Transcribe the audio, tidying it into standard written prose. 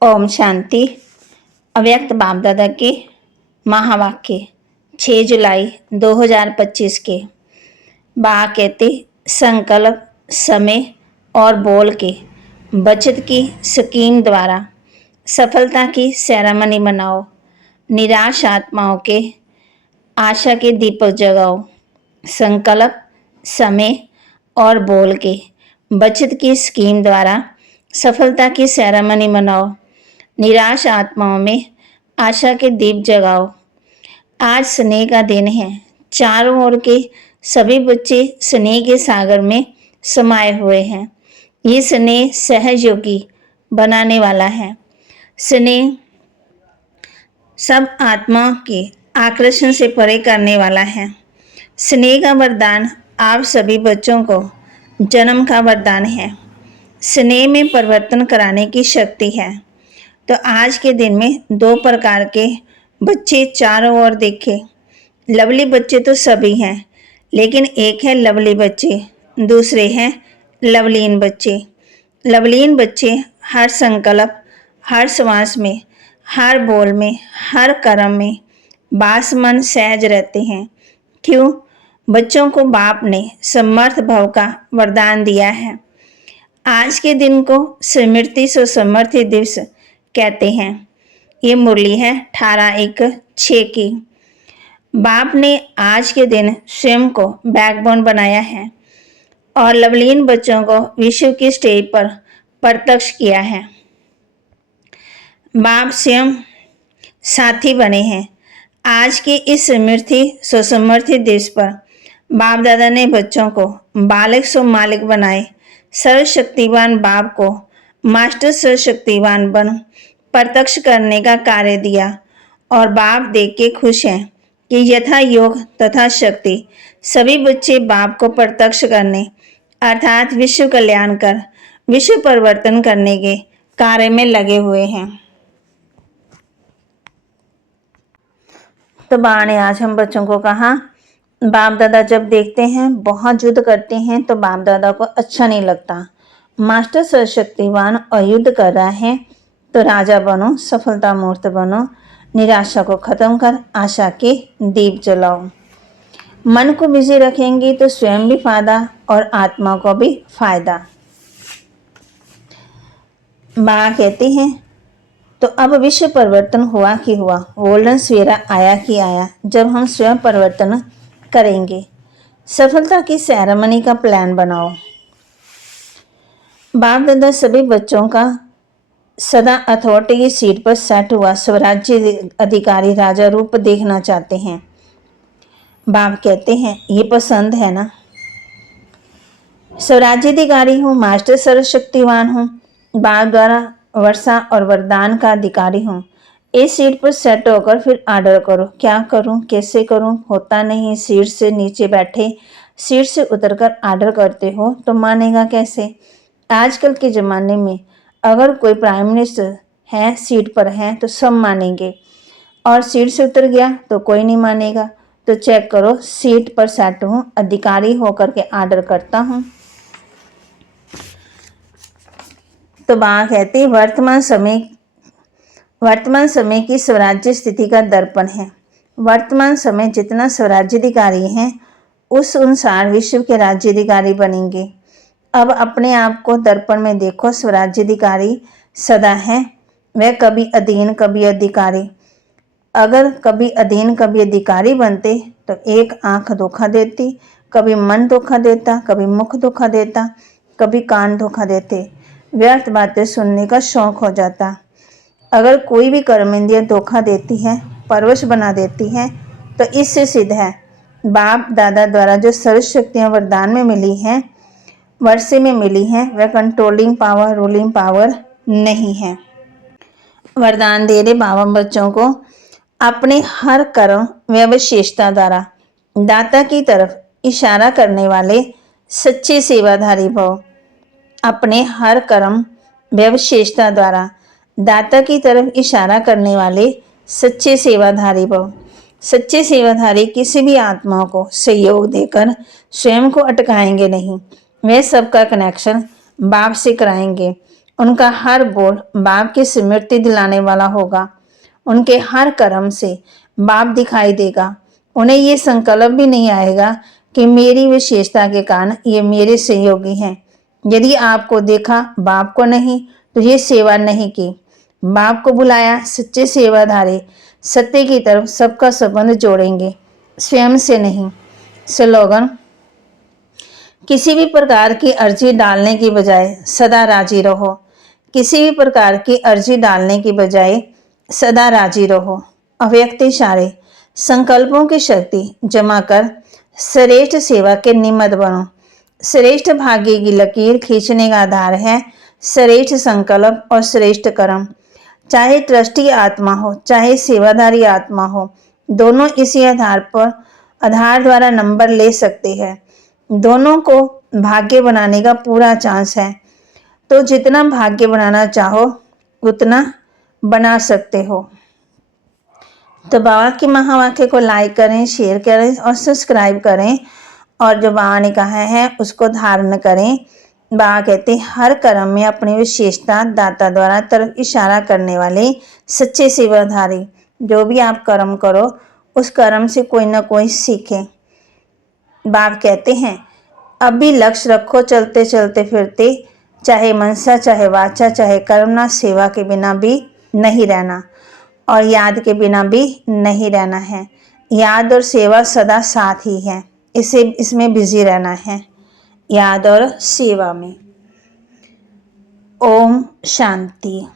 ओम शांति। अव्यक्त बाप दादा के महावाक्य 6 जुलाई 2025 के। बा कहते संकल्प, समय और बोल के बचत की स्कीम द्वारा सफलता की सेरेमनी मनाओ। निराश आत्माओं के आशा के दीपक जगाओ। संकल्प, समय और बोल के बचत की स्कीम द्वारा सफलता की सेरेमनी मनाओ। निराश आत्माओं में आशा के दीप जगाओ। आज स्नेह का दिन है। चारों ओर के सभी बच्चे स्नेह के सागर में समाये हुए हैं। ये स्नेह सहयोगी बनाने वाला है। स्नेह सब आत्मा के आकर्षण से परे करने वाला है। स्नेह का वरदान आप सभी बच्चों को जन्म का वरदान है। स्नेह में परिवर्तन कराने की शक्ति है। तो आज के दिन में 2 प्रकार के बच्चे चारों ओर देखे। लवली बच्चे तो सभी हैं, लेकिन एक है लवली बच्चे, दूसरे हैं लवलीन बच्चे। लवलीन बच्चे हर संकल्प, हर श्वास में, हर बोल में, हर कर्म में बासमन सहज रहते हैं। क्यों? बच्चों को बाप ने समर्थ भव का वरदान दिया है। आज के दिन को स्मृति सुसमर्थि दिवस कहते हैं। ये मुरली है 18/1/6 की। बाप ने आज के दिन स्वयं को बैकबोन बनाया है और लवलीन बच्चों को विश्व की स्टेज पर प्रत्यक्ष किया है। बाप स्वयं साथी बने हैं। आज के इस स्मृति सुसमर्थि दिवस पर बाप दादा ने बच्चों को बालक सो मालिक बनाए। सर्वशक्तिवान बाप को मास्टर सर्वशक्तिवान बन प्रत्यक्ष करने का कार्य दिया और बाप देख के खुश हैं कि यथा योग तथा शक्ति सभी बच्चे बाप को प्रत्यक्ष करने अर्थात विश्व कल्याण कर विश्व परिवर्तन करने के कार्य में लगे हुए हैं। तो बा ने आज हम बच्चों को कहा, बाप दादा जब देखते हैं बहुत युद्ध करते हैं तो बाप दादा को अच्छा नहीं लगता। मास्टर सर्वशक्तिवान और युद्ध कर रहा है तो राजा बनो, सफलता मूर्त बनो, निराशा को खत्म कर आशा के दीप जलाओ। मन को बिजी रखेंगे तो स्वयं भी फायदा और आत्मा को भी फायदा। माँ कहते हैं तो अब विश्व परिवर्तन हुआ कि हुआ, गोल्डन सवेरा आया कि आया, जब हम स्वयं परिवर्तन करेंगे। सफलता की सेरेमनी का प्लान बनाओ। बाप दादा सभी बच्चों का सदा अथॉरिटी की सीट पर सेट हुआ स्वराज्य अधिकारी राजा रूप देखना चाहते हैं। बाप कहते हैं ये पसंद है ना? स्वराज्य अधिकारी हूँ, मास्टर सर्वशक्तिवान हूँ, बाप द्वारा वर्षा और वरदान का अधिकारी हूँ। इस सीट पर सेट होकर फिर ऑर्डर करो। क्या करूँ, कैसे करूँ? होता नहीं। सीट से नीचे बैठे सीट से उतरकर ऑर्डर करते हो तो मानेगा कैसे? आजकल के ज़माने में अगर कोई प्राइम मिनिस्टर है, सीट पर है तो सब मानेंगे, और सीट से उतर गया तो कोई नहीं मानेगा। तो चेक करो, सीट पर सेट हूँ, अधिकारी होकर के ऑर्डर करता हूँ। तो बात कहती वर्तमान समय की स्वराज्य स्थिति का दर्पण है। वर्तमान समय जितना स्वराज्याधिकारी हैं उस अनुसार विश्व के राज्याधिकारी बनेंगे। अब अपने आप को दर्पण में देखो। स्वराज्याधिकारी सदा है, वह कभी अधीन कभी अधिकारी। अगर कभी अधीन कभी अधिकारी बनते तो एक आंख धोखा देती, कभी मन धोखा देता, कभी मुख धोखा देता, कभी कान धोखा देते, व्यर्थ बातें सुनने का शौक हो जाता। अगर कोई भी कर्म इंद्रिय धोखा देती है, परवश बना देती है, तो इससे सिद्ध है बाप दादा द्वारा जो सर्वशक्तियाँ वरदान में मिली हैं, वर्षे में मिली हैं, वह कंट्रोलिंग पावर, रूलिंग पावर नहीं है। वरदान दे रहे बाबा बच्चों को अपने हर कर्म व विशेषता द्वारा दाता की तरफ इशारा करने वाले सच्चे सेवाधारी भव। अपने हर कर्म व विशेषता द्वारा दाता की तरफ इशारा करने वाले सच्चे सेवाधारी भव। सच्चे सेवाधारी किसी भी आत्मा को सहयोग देकर स्वयं को अटकाएंगे नहीं। वे सबका कनेक्शन बाप से कराएंगे उनका हर बोल बाप की स्मृति दिलाने वाला होगा। उनके हर कर्म से बाप दिखाई देगा। उन्हें ये संकल्प भी नहीं आएगा कि मेरी विशेषता के कारण ये मेरे सहयोगी हैं। यदि आपको देखा, बाप को नहीं, तो ये सेवा नहीं की। बाप को बुलाया, सच्चे सेवाधारी सत्य की तरफ सबका संबंध जोड़ेंगे, स्वयं से नहीं। स्लोगन: किसी भी प्रकार की अर्जी डालने की बजाय सदा राजी रहो। किसी भी प्रकार की अर्जी डालने की बजाय सदा राजी रहो। अव्यक्त इशारे: संकल्पों की शक्ति जमा कर श्रेष्ठ सेवा के निमित्त बनो। श्रेष्ठ भाग्य की लकीर खींचने का आधार है श्रेष्ठ संकल्प और श्रेष्ठ कर्म। चाहे ट्रस्टी आत्मा हो, चाहे सेवाधारी आत्मा हो, दोनों इसी आधार द्वारा नंबर ले सकते हैं। दोनों को भाग्य बनाने का पूरा चांस है। तो जितना भाग्य बनाना चाहो उतना बना सकते हो। तो बाबा के महावाक्य को लाइक करें, शेयर करें और सब्सक्राइब करें, और जो बाबा ने कहा है उसको धारण करें। बाबा कहते हैं, हर कर्म में अपनी विशेषता दाता द्वारा तरफ इशारा करने वाले सच्चे सेवाधारी। जो भी आप कर्म करो उस कर्म से कोई ना कोई सीखे। बाप कहते हैं, अब भी लक्ष्य रखो, चलते चलते फिरते, चाहे मनसा, चाहे वाचा, चाहे कर्मना, सेवा के बिना भी नहीं रहना और याद के बिना भी नहीं रहना है। याद और सेवा सदा साथ ही है, इसमें बिजी रहना है, याद और सेवा में। ओम शांति।